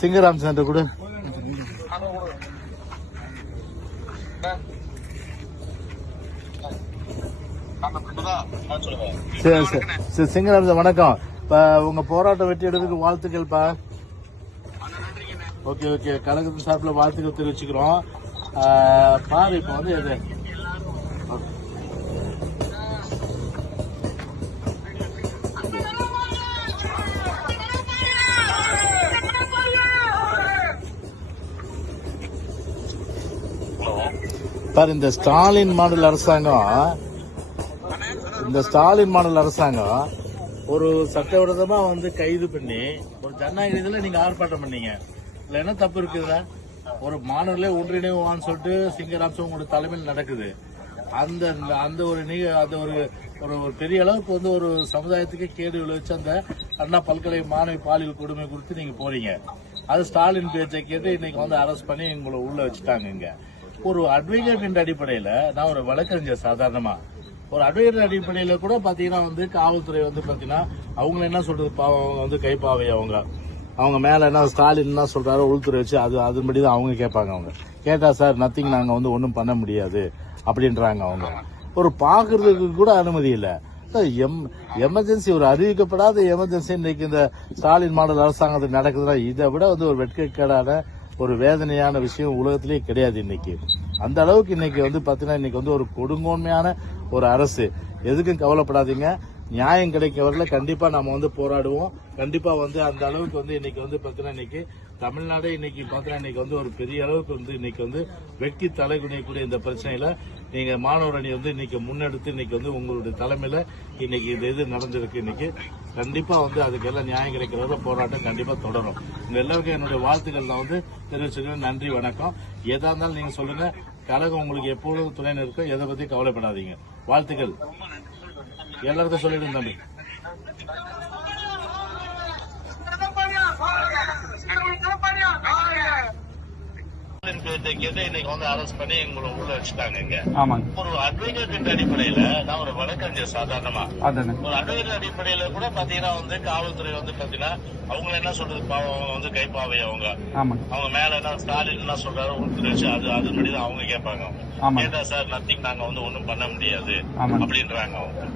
சிங்கராம் centre கூட சரி சரி சிங்கராம் வணக்கம். இப்ப உங்க போராட்டம் வெற்றி எடுக்கிறதுக்கு வாழ்த்துக்கள்ப்பா. ஓகே ஓகே, கழகத்தின் சார்பில் வாழ்த்துக்கள் தெரிவிச்சுக்கிறோம். பாரு இப்ப வந்து எது பாரு, இந்த ஸ்டாலின் மாடல் அரசாங்கம் ஒரு சட்டவிரோதமா வந்து கைது பண்ணி ஒரு ஜனநாயக ரீதியில நீங்க ஆர்ப்பாட்டம் பண்ணீங்க. இதுல என்ன தப்பு இருக்குதுல? ஒரு மாணவர்களே ஒன்றிணைவான்னு சொல்லிட்டு சிங்கராம்சம் உங்களுடைய தலைமையில் நடக்குது. அந்த அந்த ஒரு ஒரு பெரிய அளவுக்கு வந்து ஒரு சமுதாயத்துக்கே கேடு விளைவிச்சு அந்த அண்ணா பல்கலை மாணவி பாலியல் கொடுமை குறித்து நீங்க போறீங்க. அது ஸ்டாலின் பேச்சை கேட்டு இன்னைக்கு வந்து அரெஸ்ட் பண்ணி உங்களை உள்ள வச்சுட்டாங்க. இங்க ஒரு அட்வொகேட் என்ற அடிப்படையில நான் ஒரு வழக்கறிஞர், சாதாரணமா ஒரு அட்வொகேட் அடிப்படையில கூட பாத்தீங்கன்னா வந்து காவல்துறை வந்து பாத்தீங்கன்னா அவங்க என்ன சொல்றது, பாவம் வந்து கைப்பாவை அவங்க மேல என்ன ஸ்டாலின் என்ன சொல்றாரோ உள்துறை வச்சு அதுபடிதான் அவங்க கேட்பாங்க. அவங்க கேட்டா சார் நத்திங் நாங்க வந்து ஒன்னும் பண்ண முடியாது அப்படின்றாங்க. அவங்க ஒரு பாக்குறதுக்கு கூட அனுமதி இல்ல. எமர்ஜென்சி, ஒரு அறிவிக்கப்படாத எமர்ஜென்சி இன்னைக்கு இந்த ஸ்டாலின் மாடல் அரசாங்கத்தில் நடக்குதுன்னா இதை விட வந்து ஒரு வெட்கக்கேடான ஒரு வேதனையான விஷயம் உலகத்திலேயே கிடையாது. இன்னைக்கு அந்த அளவுக்கு இன்னைக்கு வந்து பாத்தீங்கன்னா இன்னைக்கு வந்து ஒரு கொடுங்கோன்மையான ஒரு அரசு. எதுக்கும் கவலைப்படாதீங்க, நியாயம் கிடைக்கவரில் கண்டிப்பா நம்ம வந்து போராடுவோம். கண்டிப்பா வந்து அந்த அளவுக்கு வந்து இன்னைக்கு வந்து பாத்தீங்கன்னா இன்னைக்கு தமிழ்நாடு இன்னைக்கு பாத்தீங்கன்னா இன்னைக்கு வந்து ஒரு பெரிய அளவுக்கு வந்து இன்னைக்கு வந்து வெட்கி தலைகுனியக்கூடிய இந்த பிரச்சனையில நீங்க மாணவர் அணி வந்து இன்னைக்கு முன்னெடுத்து இன்னைக்கு வந்து உங்களுடைய தலைமையில இன்னைக்கு இந்த இது நடந்திருக்கு. இன்னைக்கு கண்டிப்பா வந்து அதுக்கெல்லாம் நியாயம் கிடைக்கிறவரை போராட்டம் கண்டிப்பா தொடரும். உங்க எல்லாருக்கும் என்னுடைய வாழ்த்துக்கள் நான் வந்து தெரிவிச்சுக்கிறேன். நன்றி, வணக்கம். எதா இருந்தாலும் நீங்க சொல்லுங்க, கழகம் உங்களுக்கு எப்பொழுதும் துணை இருக்கும். எதை பத்தி கவலைப்படாதீங்க. வாழ்த்துக்கள் எல்லாருக்கும் சொல்லிடுங்க தம்பி. இன்னைக்கு வந்து அரெஸ்ட் பண்ணி எங்களை உள்ள வச்சுட்டாங்க. இங்க ஒரு அட்வொகேட் அடிப்படையில நான் ஒரு வழக்கறிஞர், சாதாரணமா ஒரு அட்வொகேட் அடிப்படையில கூட பாத்தீங்கன்னா வந்து காவல்துறை வந்து பாத்தீங்கன்னா அவங்க என்ன சொல்றது, பாவம் அவங்க வந்து கைப்பாவை அவங்க மேல என்ன ஸ்டாலின் என்ன சொல்றாரோ உள்துறை வச்சு அதுபடிதான் அவங்க கேட்பாங்க. கேட்டா சார் நத்திங் நாங்க வந்து ஒன்னும் பண்ண முடியாது அப்படின்றாங்க அவங்க.